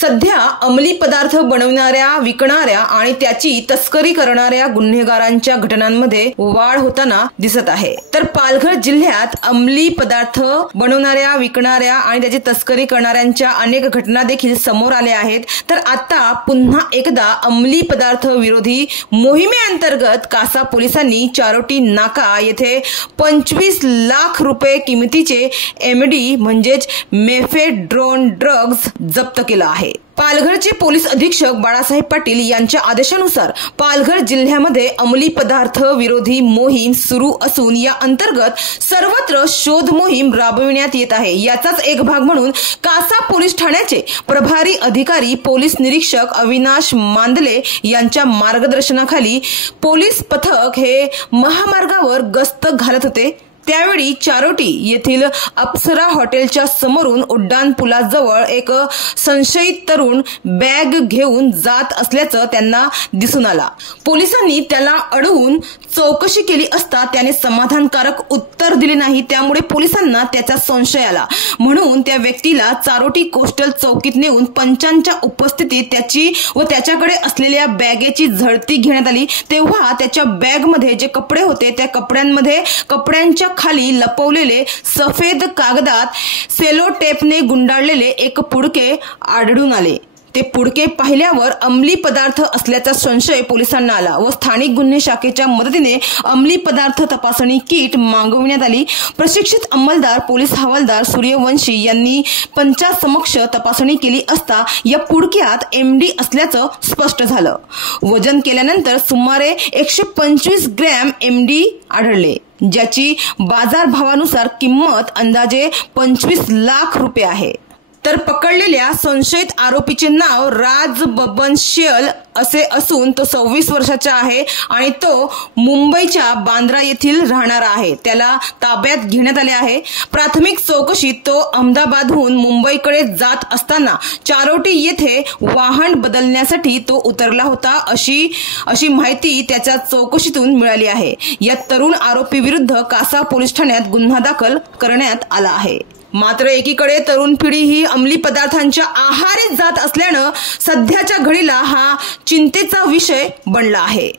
सध्या अंमली पदार्थ बनवणाऱ्या, विकणाऱ्या आणि त्याची तस्करी करणाऱ्या गुन्हेगारांच्या घटनांमध्ये वाढ होताना दिसत आहे। तर पालघर जिल्ह्यात अंमली पदार्थ बनवणाऱ्या, विकणाऱ्या आणि त्याची तस्करी करणाऱ्यांच्या अनेक घटना देखील समोर आल्या आहेत। तर आता पुन्हा एकदा अंमली पदार्थ विरोधी मोहिमेअंतर्गत कासा पोलिसांनी चारोटी नाका येथे 25 लाख रुपये किमतीचे एमडी म्हणजेच मेफेड्रोन ड्रग्ज जप्त केला आहे। पालघरचे पोलीस अधीक्षक बाळासाहेब पाटील यांच्या आदेशानुसार पालघर जिल्ह्यामध्ये अंमली पदार्थ विरोधी मोहीम सुरू असून या अंतर्गत सर्वत्र शोध मोहीम राबविण्यात येत आहे। याचाच एक भाग म्हणून कासा पोलीस ठाण्याचे प्रभारी अधिकारी पोलीस निरीक्षक अविनाश मांदले यांच्या मार्गदर्शनाखाली पोलीस पथक हे महामार्गावर गस्त घालत होते। त्यावेळी चारोटी येथील अप्सरा हॉटेलच्या समोरून उड्डाण पुलाजवळ एक संशयित तरुण बॅग घेऊन जात असल्याचं त्यांना दिसून आला। पोलिसांनी त्याला अडवून चौकशी केली असता त्याने समाधानकारक उत्तर दिले नाही। त्यामुळे पोलिसांना त्याचा संशय आला, म्हणून त्या व्यक्तीला चारोटी कोस्टल चौकीत नेऊन पंचांच्या उपस्थितीत त्याची व त्याच्याकडे असलेल्या बॅगेची झडती घेण्यात आली। तेव्हा त्याच्या बॅगमध्ये जे कपडे होते त्या कपड्यांमध्ये कपड्यांच्या खाली लपवलेले सफेद कागदात सेलो टेपने गुंडाळलेले एक पुडके आढळून आले। ते पुडके पाहिल्यावर अंमली पदार्थ असल्याचा संशय पोलिसांना आला व स्थानिक गुन्हे शाखेच्या मदतीने अंमली पदार्थ तपासणी किट मागविण्यात आली। प्रशिक्षित अंमलदार पोलीस हवालदार सूर्यवंशी यांनी पंचासमक्ष तपासणी केली असता या पुडक्यात एमडी असल्याचं स्पष्ट झालं। वजन केल्यानंतर सुमारे 125 ग्रॅम एमडी आढळले, ज्याची बाजारभावानुसार किंमत अंदाजे 25 लाख रुपये आहे। तर पकडलेल्या संशयित आरोपीचे नाव राज बबन शेल असे असून तो 26 वर्षाचा आहे आणि तो मुंबईच्या बांद्रा येथील राहणारा आहे। त्याला ताब्यात घेण्यात आले आहे। प्राथमिक चौकशीत तो अहमदाबादहून मुंबईकडे जात असताना चारोटी येथे वाहन बदलण्यासाठी तो उतरला होता अशी माहिती त्याच्या चौकशीतून मिळाली आहे। या तरुण आरोपी विरुद्ध कासा पोलीस ठाण्यात गुन्हा दाखल करण्यात आला आहे। मात्र एकीकडे तरुण पिढी ही अंमली पदार्थांच्या आहारी जात असल्यानं सध्याच्या घडीला हा चिंतेचा विषय बनला आहे।